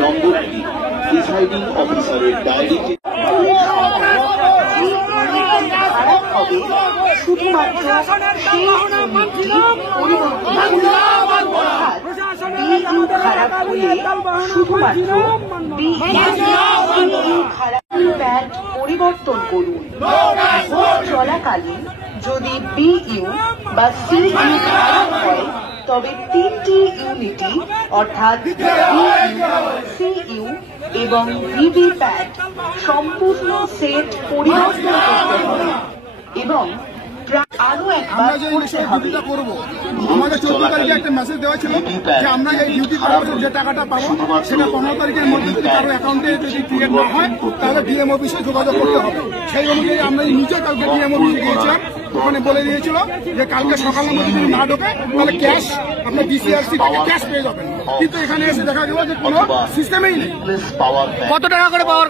নম্বরটি প্রিসাইডিং অফিসারের ডায়েরিতে শুধুমাত্র খারাপ হলে শুধুমাত্র প্যাড পরিবর্তন করুন। ভোট চলাকালীন যদি বিইউ বা সিইউ খারাপ হয় তবে 3টি ইউনিটই অর্থাৎ বিইউ, সিইউ এবং ভিভিপ্যাট সম্পূর্ণ সেট পরিবর্তন করতে হবে এবং আরো একবার করতে হবে। আমাদের 14 তারিখে একটা মেসেজ দেওয়া ছিল যে আমরা এই ডিউটি করার যে টাকাটা পাবো সেটা 15 তারিখের মধ্যে যদি কারো অ্যাকাউন্টে যদি ক্রিয়েট না হয় তাহলে ডিএম অফিসে যোগাযোগ করতে হবে। সেই অনুযায়ী আমরা নিজে কালকে ডিএম অফিসে গিয়েছিলাম, ওখানে বলে দিয়েছিল যে কালকে সকালের মধ্যে যদি না ঢোকে তাহলে ক্যাশ আপনার ডিসিআরসি থেকে ক্যাশ পেয়ে যাবেন, কিন্তু এখানে এসে দেখা গেল যে কোনো সিস্টেমেই নেই। কত টাকা করে পাওয়ার